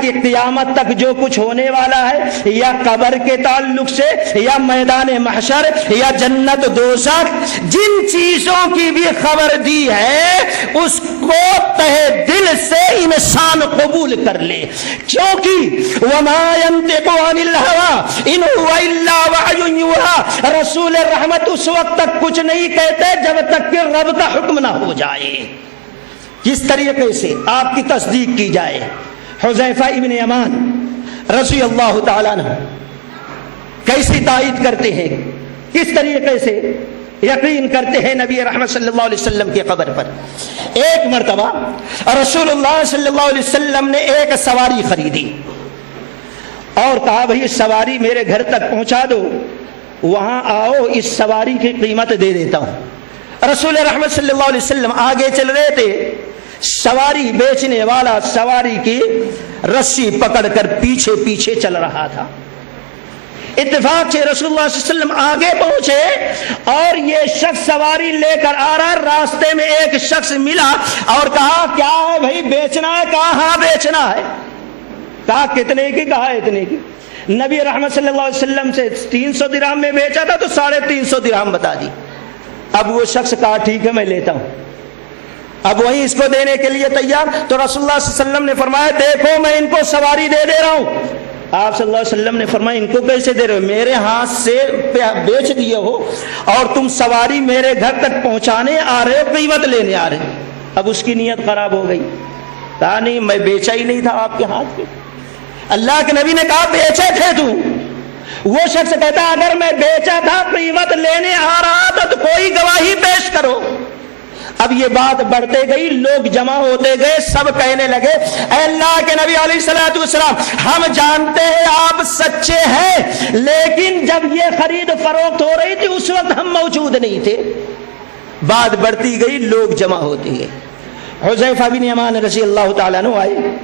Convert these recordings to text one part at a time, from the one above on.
کہ قیامت تک جو کچھ ہونے والا ہے یا قبر کے تعلق سے یا میدان محشر یا جنت دوزخ جن چیزوں کی بھی خبر دی ہے اس کو تہ دل سے انسان قبول کر لے، کیونکہ وما ينطق عن الهوى ان هو الا وحی یوحی، رسول رحمت اس وقت تک کچھ نہیں کہتے جب تک کہ رب کا حکم نہ ہو جائے۔ کس طریقے سے آپ کی تصدیق کی جائے؟ حذیفہ ابن یمان رضی اللہ تعالیٰ عنہ کیسی تائید کرتے ہیں، کس طریقے سے یقین کرتے ہیں نبی رحمت صلی اللہ علیہ وسلم کی قبر پر۔ ایک مرتبہ رسول اللہ صلی اللہ علیہ وسلم نے ایک سواری خریدی اور کہا بھئی سواری میرے گھر تک پہنچا دو، وہاں آؤ اس سواری کی قیمت دے دیتا ہوں۔ رسول رحمت صلی اللہ علیہ وسلم آگے چل رہے تھے، سواری بیچنے والا سواری کی رسی پکڑ کر پیچھے پیچھے چل رہا تھا۔ اتفاق سے رسول اللہ صلی اللہ علیہ وسلم آگے پہنچے اور یہ شخص سواری لے کر آ رہا، راستے میں ایک شخص ملا اور کہا کیا ہے بھائی بیچنا ہے؟ کہا ہاں بیچنا ہے۔ کہا کتنے کی؟ کہا اتنے کی۔ نبی رحمت صلی اللہ علیہ وسلم سے 300 درہم میں بیچا تھا تو 350 درہم بتا دی۔ اب وہ شخص کہا ٹھیک ہے میں لیتا ہوں، اب وہیں اس کو دینے کے لیے تیار۔ تو رسول اللہ صلی اللہ علیہ وسلم نے فرمایا دیکھو میں ان کو سواری دے دے رہا ہوں۔ آپ صلی اللہ علیہ وسلم نے فرمایا ان کو کیسے دے رہے ہو؟ میرے ہاتھ سے بیچ دیے ہو اور تم سواری میرے گھر تک پہنچانے آ رہے ہو، قیمت لینے آ رہے ہو۔ اب اس کی نیت خراب ہو گئی، کہا نہیں میں بیچا ہی نہیں تھا آپ کے ہاتھ پہ۔ اللہ کے نبی نے کہا بیچے تھے تم؟ وہ شخص کہتا اگر میں بیچا تھا قیمت لینے آ رہا تھا تو کوئی گواہی پیش کرو۔ اب یہ بات بڑھتے گئی، لوگ جمع ہوتے گئے، سب کہنے لگے اے اللہ کے نبی علیہ الصلوۃ والسلام ہم جانتے ہیں آپ سچے ہیں، لیکن جب یہ خرید فروخت ہو رہی تھی اس وقت ہم موجود نہیں تھے۔ بات بڑھتی گئی، لوگ جمع ہوتے گئے۔ حذیفہ بن یمان رضی اللہ تعالیٰ عنہ آئے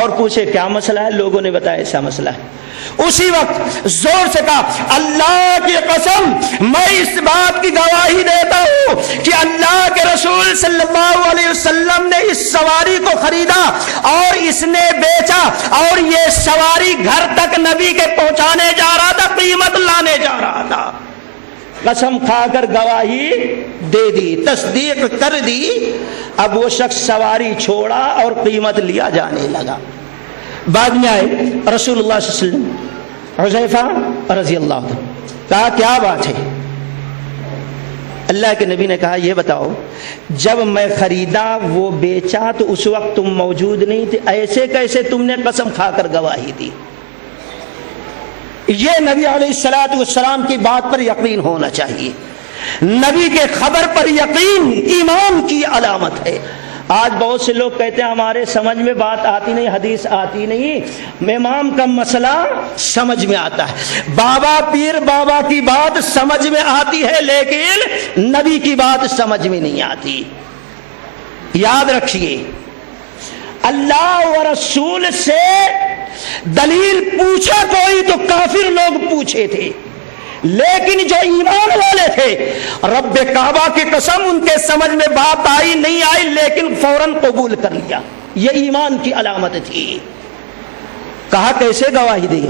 اور پوچھے کیا مسئلہ ہے؟ لوگوں نے بتایا ایسا مسئلہ ہے۔ اسی وقت زور سے کہا اللہ کی قسم میں اس بات کی گواہی دیتا ہوں کہ اللہ کے رسول صلی اللہ علیہ وسلم نے اس سواری کو خریدا اور اس نے بیچا اور یہ سواری گھر تک نبی کے پہنچانے جا رہا تھا، قیمت لانے جا رہا تھا۔ قسم کھا کر گواہی دے دی، تصدیق کر دی۔ اب وہ شخص سواری چھوڑا اور قیمت لیا جانے لگا۔ بعد میں آئے رسول اللہ صلی اللہ علیہ وسلم، حذیفہ رضی اللہ عنہ، کہا کیا بات ہے؟ اللہ کے نبی نے کہا یہ بتاؤ جب میں خریدا وہ بیچا تو اس وقت تم موجود نہیں تھے، ایسے کیسے تم نے قسم کھا کر گواہی دی؟ یہ نبی علیہ الصلوۃ والسلام کی بات پر یقین ہونا چاہیے۔ نبی کے خبر پر یقین ایمان کی علامت ہے۔ آج بہت سے لوگ کہتے ہیں ہمارے سمجھ میں بات آتی نہیں، حدیث آتی نہیں، امام کا مسئلہ سمجھ میں آتا ہے، بابا پیر بابا کی بات سمجھ میں آتی ہے لیکن نبی کی بات سمجھ میں نہیں آتی۔ یاد رکھیے اللہ و رسول سے دلیل پوچھا کوئی تو کافر لوگ پوچھے تھے، لیکن جو ایمان والے تھے رب کعبہ کی قسم ان کے سمجھ میں بات آئی نہیں آئی لیکن فوراً قبول کر لیا۔ یہ ایمان کی علامت تھی۔ کہا کیسے گواہی دی؟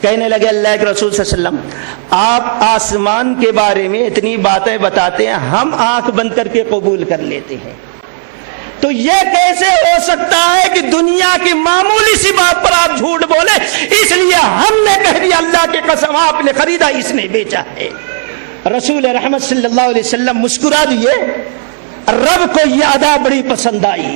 کہنے لگے اللہ کے رسول صلی اللہ علیہ وسلم آپ آسمان کے بارے میں اتنی باتیں بتاتے ہیں، ہم آنکھ بند کر کے قبول کر لیتے ہیں، تو یہ کیسے ہو سکتا ہے کہ دنیا کی معمولی سی بات پر آپ جھوٹ بولے؟ اس لیے ہم نے کہہ دیا اللہ کی قسم آپ نے خریدا اس نے بیچا ہے۔ رسول رحمت صلی اللہ علیہ وسلم مسکرا دیے۔ رب کو یہ ادا بڑی پسند آئی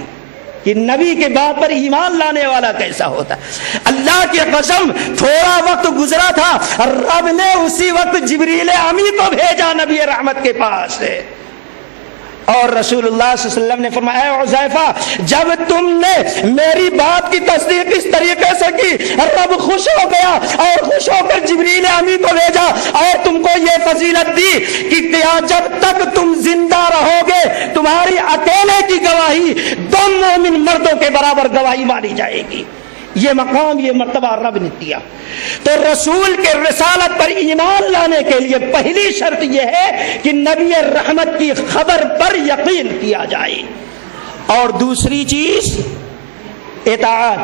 کہ نبی کے بات پر ایمان لانے والا کیسا ہوتا ہے۔ اللہ کی قسم تھوڑا وقت گزرا تھا، رب نے اسی وقت جبریل امی کو بھیجا نبی رحمت کے پاس، اور رسول اللہ صلی اللہ علیہ وسلم نے فرمایا اے حذیفہ جب تم نے میری بات کی تصدیق اس طریقے سے کی رب خوش ہو گیا اور خوش ہو کر جبریل امی کو بھیجا اور تم کو یہ فضیلت دی کہ جب تک تم زندہ رہو گے تمہاری اکیلے کی گواہی 2 مومن مردوں کے برابر گواہی مانی جائے گی۔ یہ مقام یہ مرتبہ رب نے دیا۔ تو رسول کے رسالت پر ایمان لانے کے لیے پہلی شرط یہ ہے کہ نبی رحمت کی خبر پر یقین کیا جائے، اور دوسری چیز اطاعت،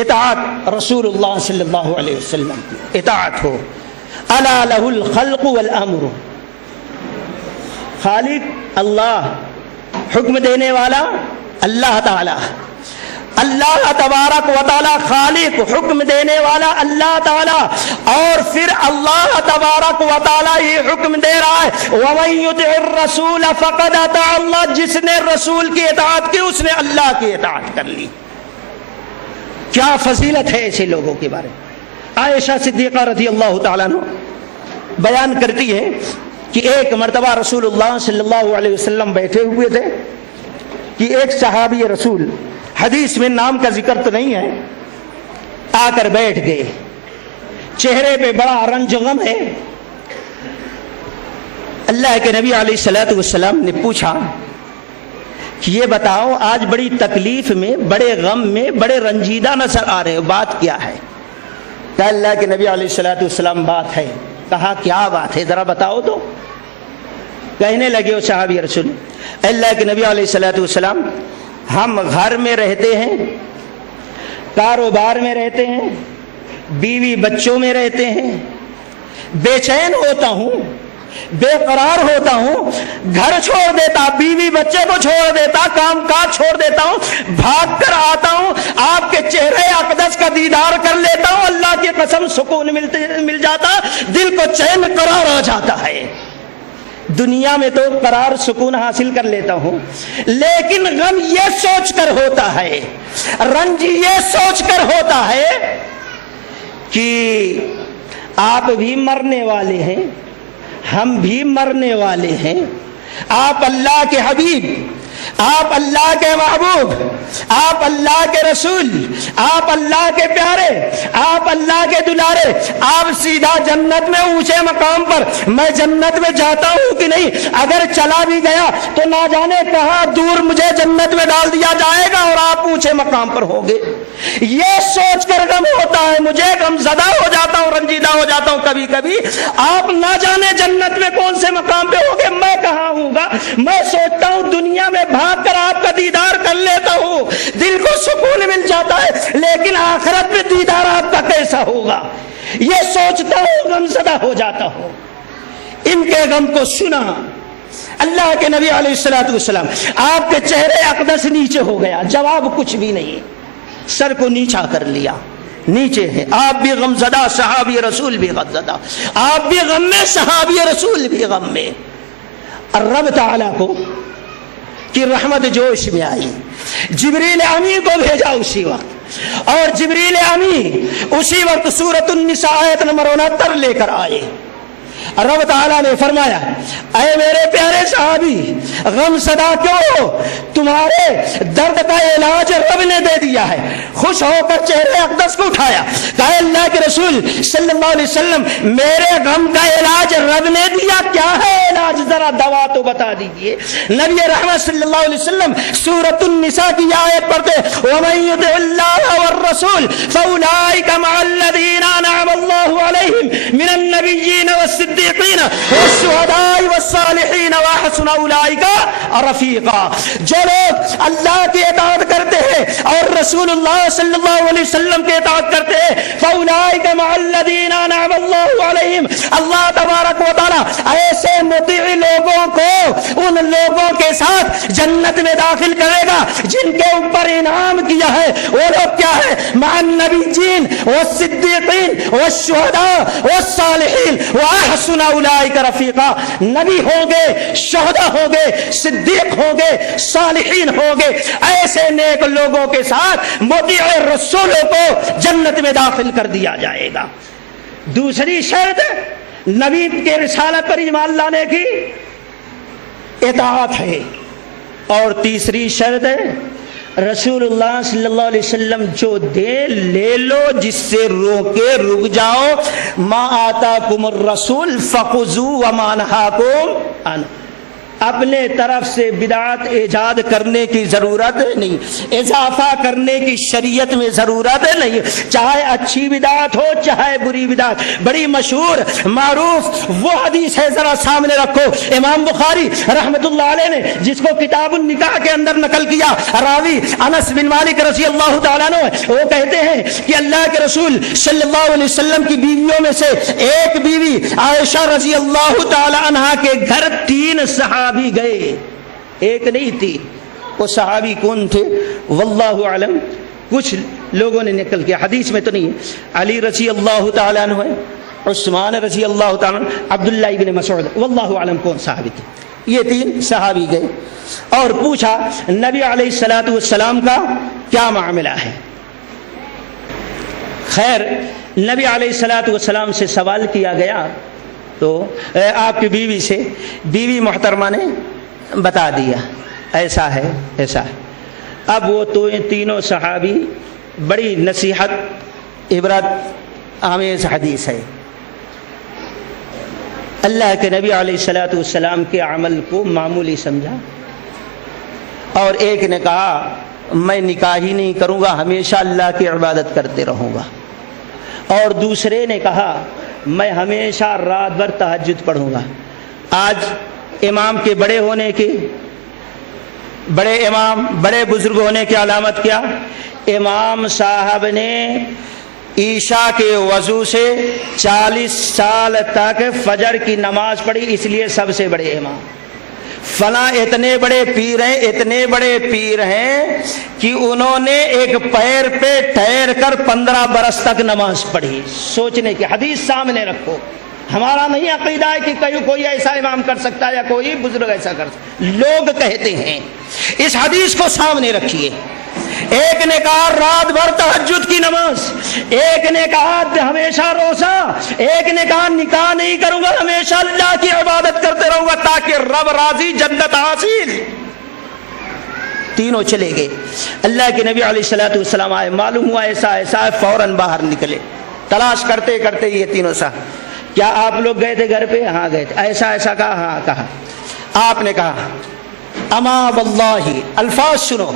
اطاعت رسول اللہ صلی اللہ علیہ وسلم کی اطاعت ہو. الا لہ الخلق والامر، خالق اللہ، حکم دینے والا اللہ تعالی، اللہ تبارک و تعالی خالق، حکم دینے والا اللہ تعالی، اور پھر اللہ تبارک و تعالی یہ حکم دے رہا ہے وَمَن يُطِعِ الرَّسُولَ فَقَدْ أَطَاعَ اللَّهَ، جس نے رسول کی اطاعت کی اس نے اللہ کی اطاعت کر لی. کیا فضیلت ہے ایسے لوگوں کے بارے میں. عائشہ صدیقہ رضی اللہ تعالیٰ عنہ بیان کرتی ہے کہ ایک مرتبہ رسول اللہ صلی اللہ علیہ وسلم بیٹھے ہوئے تھے کہ ایک صحابی رسول، حدیث میں نام کا ذکر تو نہیں ہے، آ کر بیٹھ گئے. چہرے پہ بڑا رنج غم ہے. اللہ کے نبی علیہ الصلوۃ والسلام نے پوچھا کہ یہ بتاؤ آج بڑی تکلیف میں، بڑے غم میں، بڑے رنجیدہ نظر آ رہے ہو، بات کیا ہے؟ کہا اللہ کے نبی علیہ الصلوۃ والسلام بات ہے. کہا کیا بات ہے ذرا بتاؤ تو. کہنے لگے وہ صحابی رسول، اللہ کے نبی علیہ الصلوۃ والسلام ہم گھر میں رہتے ہیں، کاروبار میں رہتے ہیں، بیوی بچوں میں رہتے ہیں، بے چین ہوتا ہوں، بے قرار ہوتا ہوں، گھر چھوڑ دیتا، بیوی بچے کو چھوڑ دیتا، کام کاج چھوڑ دیتا ہوں، بھاگ کر آتا ہوں، آپ کے چہرے اقدس کا دیدار کر لیتا ہوں، اللہ کی قسم سکون مل جاتا، دل کو چین قرار آ جاتا ہے. دنیا میں تو قرار سکون حاصل کر لیتا ہوں، لیکن غم یہ سوچ کر ہوتا ہے، رنج یہ سوچ کر ہوتا ہے کہ آپ بھی مرنے والے ہیں، ہم بھی مرنے والے ہیں. آپ اللہ کے حبیب، آپ اللہ کے محبوب، آپ اللہ کے رسول، آپ اللہ کے پیارے، آپ اللہ کے دلارے، آپ سیدھا جنت میں اونچے مقام پر، میں جنت میں جاتا ہوں کہ نہیں، اگر چلا بھی گیا تو نہ جانے کہاں دور مجھے جنت میں ڈال دیا جائے گا اور آپ اونچے مقام پر ہوں گے. یہ سوچ کر غم ہوتا ہے، مجھے غم زدہ ہو جاتا ہوں، رنجیدہ ہو جاتا ہوں کبھی کبھی. آپ نہ جانے جنت میں کون سے مقام پہ ہوگے، میں کہاں ہوں گا. میں سوچتا ہوں دنیا میں بھاگ کر آپ کا دیدار کر لیتا ہوں، دل کو سکون مل جاتا ہے، لیکن آخرت میں دیدار آپ کا کیسا ہوگا یہ سوچتا ہوں، غم زدہ ہو جاتا ہوں. ان کے غم کو سنا اللہ کے نبی علیہ الصلوۃ والسلام. آپ کے چہرے اقدس نیچے ہو گیا، جواب کچھ بھی نہیں، سر کو نیچا کر لیا، نیچے ہے. آپ بھی غم زدہ، صحابی رسول بھی غم زدہ، آپ بھی غم میں، صحابی رسول بھی غم میں. رب تعالیٰ کو کی رحمت جوش میں آئی، جبریل امی کو بھیجا اسی وقت، اور جبریل امی اسی وقت سورۃ النساء آیت نمبر 69 لے کر آئے. رب تعالیٰ نے فرمایا اے میرے پیارے صحابی غم زدہ کیوں ہو، تمہارے درد کا علاج رب نے دے دیا ہے. خوش ہو کر چہرے اقدس کو اٹھایا، کہا اللہ کے رسول صلی اللہ علیہ وسلم میرے غم کا علاج رب نے دیا، کیا ہے علاج، ذرا دوا تو بتا دیجئے. نبی رحمت صلی اللہ علیہ وسلم سورۃ النساء کی آیت پڑھتے وَمَن يُطِعِ اللَّهَ وَالرَّسُولَ فَأُولَٰئِكَ مَعَ الَّذِينَ أَنْعَمَ اللَّهُ عَلَيْهِمْ مِنَ النَّبِيِّينَ وَالصِّدِّيقِينَ والشهداء والصالحين وحسن اولئك رفیقا. جو لوگ اللہ کی اطاعت کرتے ہیں اور رسول اللہ صلی اللہ علیہ وسلم کی اطاعت کرتے ہیں فاولئک مع الذین انعم اللہ علیہم، اللہ تبارک و تعالی ایسے مطیع لوگوں کو ان لوگوں کے ساتھ جنت میں داخل کرے گا جن کے اوپر انعام کیا ہے. وہ لوگ کیا ہے، مع النبیین والصدیقین والشہداء والصالحین وحسن اولئک رفیقا. نبی ہوں گے، شہداء ہوں گے، صدیق ہوں گے، صالحین ہوں گے، ایسے نیک لوگوں کے ساتھ مطیع رسولوں کو جنت میں داخل کر دیا جائے گا. دوسری شرط نبی کے رسالت پر ایمان لانے کی اطاعت ہے، اور تیسری شرط ہے رسول اللہ صلی اللہ علیہ وسلم جو دے لے لو، جس سے روکے رک جاؤ. ما آتاکم الرسول فخذوہ وما نہاکم عنہ. اپنے طرف سے بدعت ایجاد کرنے کی ضرورت نہیں، اضافہ کرنے کی شریعت میں ضرورت نہیں، چاہے اچھی بدعت ہو چاہے بری بدعت۔ بڑی مشہور معروف وہ حدیث ہے، ذرا سامنے رکھو، امام بخاری رحمت اللہ علیہ نے جس کو کتاب النکاح کے اندر نقل کیا، راوی انس بن مالک رضی اللہ تعالیٰ عنہ، وہ کہتے ہیں کہ اللہ کے رسول صلی اللہ علیہ وسلم کی بیویوں میں سے ایک بیوی عائشہ رضی اللہ تعالی عنہا کے گھر 3 صحابی گئے، ایک نہیں 3۔ وہ صحابی کون تھے واللہ اعلم، کچھ لوگوں نے نقل کیا، حدیث میں تو نہیں ہے۔ علی رضی اللہ تعالی عنہ ہے، عثمان رضی اللہ تعالی عنہ، عبداللہ ابن مسعود، واللہ اعلم کون صحابی تھے۔ یہ 3 صحابی گئے اور پوچھا نبی علیہ الصلوۃ والسلام کا کیا معاملہ ہے۔ خیر نبی علیہ الصلوۃ والسلام سے سوال کیا گیا تو آپ کی بیوی سے، بیوی محترمہ نے بتا دیا ایسا ہے ایسا ہے۔ اب وہ تو تینوں صحابی، بڑی نصیحت عبرت آمیز حدیث ہے، اللہ کے نبی علیہ الصلوۃ والسلام کے عمل کو معمولی سمجھا، اور ایک نے کہا میں نکاح ہی نہیں کروں گا، ہمیشہ اللہ کی عبادت کرتے رہوں گا، اور دوسرے نے کہا میں ہمیشہ رات بھر تہجد پڑھوں گا۔ آج امام کے بڑے ہونے کی، بڑے امام بڑے بزرگ ہونے کی علامت کیا؟ امام صاحب نے عشاء کے وضو سے 40 سال تک فجر کی نماز پڑھی، اس لیے سب سے بڑے امام۔ فلاں اتنے بڑے پیر ہیں، اتنے بڑے پیر ہیں کہ انہوں نے ایک پیر پہ ٹھہر کر 15 برس تک نماز پڑھی۔ سوچنے کی حدیث سامنے رکھو، ہمارا نہیں عقیدہ ہے کہ کوئی ایسا امام کر سکتا ہے یا کوئی بزرگ ایسا کر سکتا، لوگ کہتے ہیں۔ اس حدیث کو سامنے رکھیے، ایک نے کہا رات بھر تہجد کی نماز، ایک نے کہا ہمیشہ روزہ، ایک نے کہا نکاح نہیں کروں گا، ہمیشہ اللہ کی عبادت کرتے رہوں گا تاکہ رب راضی، جنت حاصل۔ تینوں چلے گئے، اللہ کے نبی علیہ الصلوۃ والسلام آئے، معلوم ہوا ایسا ایسا ہے، فوراً باہر نکلے، تلاش کرتے کرتے یہ تینوں سا، کیا آپ لوگ گئے تھے گھر پہ؟ ہاں گئے تھے۔ ایسا ایسا کہا؟ ہاں کہا۔ آپ نے کہا اما واللہ، الفاظ سنو،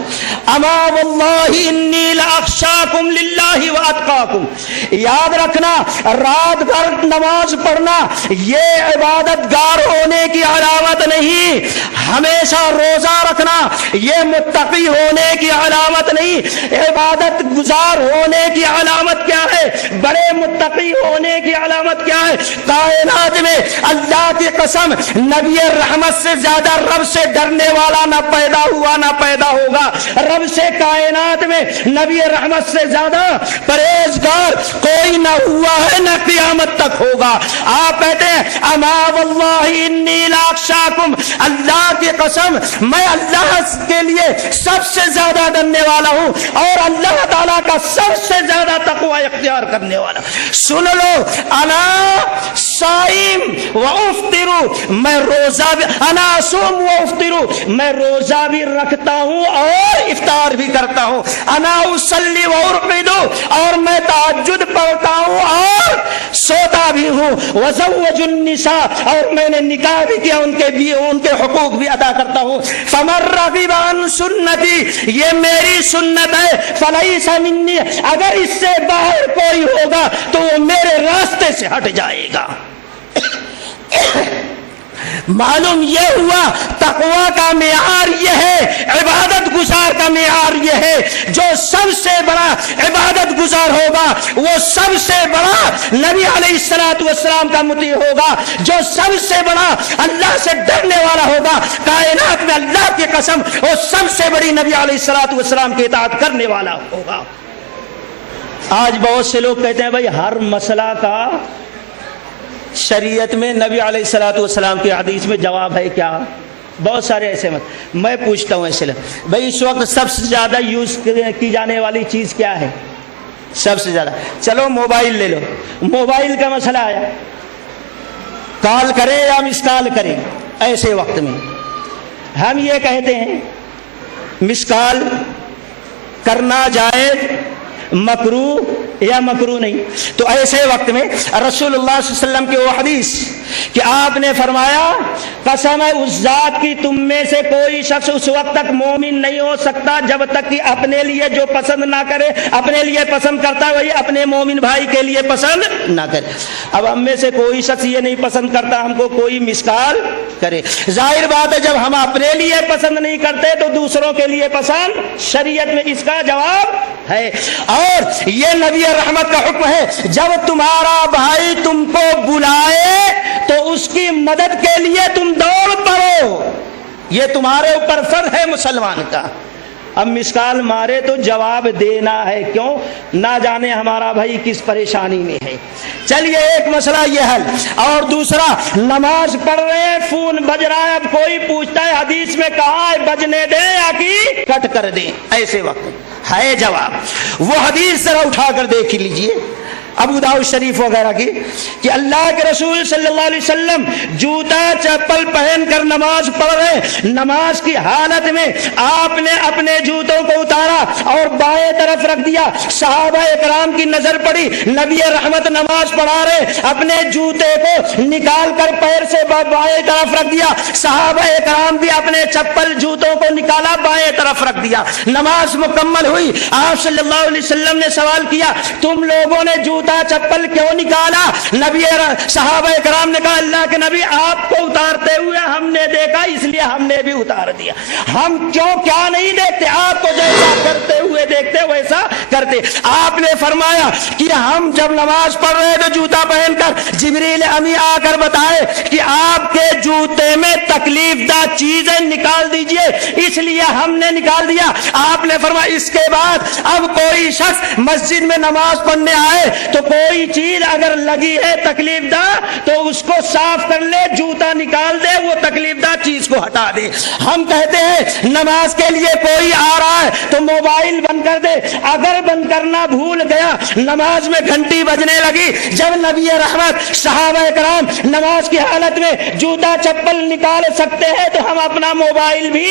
اما واللہ انی لاخشاکم للہ واتقاکم، یاد رکھنا رات بھر نماز پڑھنا یہ عبادت گار ہونے کی علامت نہیں، ہمیشہ روزہ رکھنا یہ متقی ہونے کی علامت نہیں، عبادت گزار ہونے کی علامت کیا ہے؟ بڑے متقی ہونے کی علامت کیا ہے؟ کائنات میں اللہ کی قسم نبی رحمت سے زیادہ رب سے ڈرنے والا نہ پیدا ہوا نہ پیدا ہوگا، رب سے کائنات میں نبی رحمت سے زیادہ پرہیزگار کوئی نہ ہوا ہے نہ قیامت تک ہوگا۔ آپ کہتے ہیں اما واللہ انی لاخشاکم، اللہ کی قسم میں اللہ کے لیے سب سے زیادہ ڈرنے والا ہوں اور اللہ تعالیٰ کا سب سے زیادہ تقوی اختیار کرنے والا۔ سن لو، انا صائم و افطر، میں روزہ بھی، انا اصوم و افطر، میں روزہ بھی رکھتا ہوں اور افطار بھی کرتا ہوں، انا اصلی و ارقد، اور میں تہجد پڑھتا ہوں اور سوتا بھی ہوں، وزوج النساء، اور میں نے نکاح بھی کیا، ان کے حقوق بھی ادا کرتا ہوں، فمن رغب عن سنتی، یہ میری سنت ہے، فلیس منی، اگر اس سے باہر کوئی ہوگا تو وہ میرے راستے سے ہٹ جائے گا۔ معلوم یہ ہوا تقوی کا معیار یہ ہے، عبادت گزار کا معیار یہ ہے، جو سب سے بڑا عبادت گزار ہوگا وہ سب سے بڑا نبی علیہ الصلوۃ والسلام کا مطیع ہوگا، جو سب سے بڑا اللہ سے ڈرنے والا ہوگا کائنات میں، اللہ کی قسم وہ سب سے بڑی نبی علیہ الصلوۃ والسلام کی اطاعت کرنے والا ہوگا۔ آج بہت سے لوگ کہتے ہیں بھائی ہر مسئلہ کا شریعت میں نبی علیہ الصلوۃ والسلام کی حدیث میں جواب ہے کیا؟ بہت سارے ایسے مت، میں پوچھتا ہوں ایسے بھائی اس وقت سب سے زیادہ یوز کی جانے والی چیز کیا ہے؟ سب سے زیادہ، چلو موبائل لے لو، موبائل کا مسئلہ آیا، کال کریں یا مس کال کریں، ایسے وقت میں ہم یہ کہتے ہیں مس کال کرنا جائز مکروہ یا مکروہ نہیں؟ تو ایسے وقت میں رسول اللہ صلی اللہ علیہ وسلم کی وہ حدیث کہ آپ نے فرمایا قسم ہے اس ذات کی تم میں سے کوئی شخص اس وقت تک مومن نہیں ہو سکتا جب تک کہ اپنے لیے جو پسند نہ کرے، اپنے لیے پسند کرتا ہے وہی اپنے مومن بھائی کے لیے پسند نہ کرے۔ اب ہم میں سے کوئی شخص یہ نہیں پسند کرتا ہم کو کوئی مسکال کرے، ظاہر بات ہے جب ہم اپنے لیے پسند نہیں کرتے تو دوسروں کے لیے پسند، شریعت میں اس کا جواب ہے۔ اور یہ نبی رحمت کا حکم ہے جب تمہارا بھائی تم کو بلائے تو اس کی مدد کے لیے تم دوڑ پڑو، یہ تمہارے اوپر فرض ہے مسلمان کا۔ اب مسکال مارے تو جواب دینا ہے، کیوں؟ نہ جانے ہمارا بھائی کس پریشانی میں ہے۔ چلیے ایک مسئلہ یہ حل، اور دوسرا نماز پڑھ رہے ہیں فون بج رہا ہے، اب کوئی پوچھتا ہے حدیث میں کہا ہے بجنے دیں یا کہ کٹ کر دیں، ایسے وقت ہے جواب۔ وہ حدیث ذرا اٹھا کر دیکھ لیجئے ابو داؤد شریف وغیرہ کی کہ اللہ کے رسول صلی اللہ علیہ وسلم جوتا چپل پہن کر نماز پڑھ رہے، نماز کی حالت میں آپ نے اپنے جوتوں کو اتارا اور بائیں طرف رکھ دیا، صحابہ اکرام کی نظر پڑی، نبی رحمت نماز پڑھا رہے، اپنے جوتے کو نکال کر پیر سے بائیں طرف رکھ دیا، صحابہ اکرام بھی اپنے چپل جوتوں کو نکالا بائیں طرف رکھ دیا، نماز مکمل ہوئی۔ آپ صلی اللہ علیہ وسلم نے سوال کیا تم لوگوں نے جوتا چپل کیوں نکالا؟ نبی صحابہ کرام نے کہا اللہ کے نبی آپ کو اتارتے ہوئے ہم نے دیکھا اس لیے ہم نے بھی اتار دیا۔ ہم کیا نہیں دیکھتے؟ آپ کو جیسا کرتے ہوئے دیکھتے ویسا کرتے۔ آپ نے فرمایا کہ ہم جب نماز پڑھ رہے تو جوتا پہن کر جبریل امی آ کر بتائے کہ آپ کے جوتے میں تکلیف دہ چیزیں نکال دیجئے، اس لیے ہم نے نکال دیا۔ آپ نے فرمایا اس کے بعد اب کوئی شخص مسجد میں نماز پڑھنے آئے تو کوئی چیز اگر لگی ہے تکلیف دہ تو اس کو صاف کر لے، جوتا نکال دے، وہ تکلیف دہ چیز کو ہٹا دے۔ ہم کہتے ہیں نماز کے لیے کوئی آ رہا ہے تو موبائل بند کر دے، اگر بند کرنا بھول گیا نماز میں گھنٹی بجنے لگی، جب نبی رحمت صحابہ کرام نماز کی حالت میں جوتا چپل نکال سکتے ہیں تو ہم اپنا موبائل بھی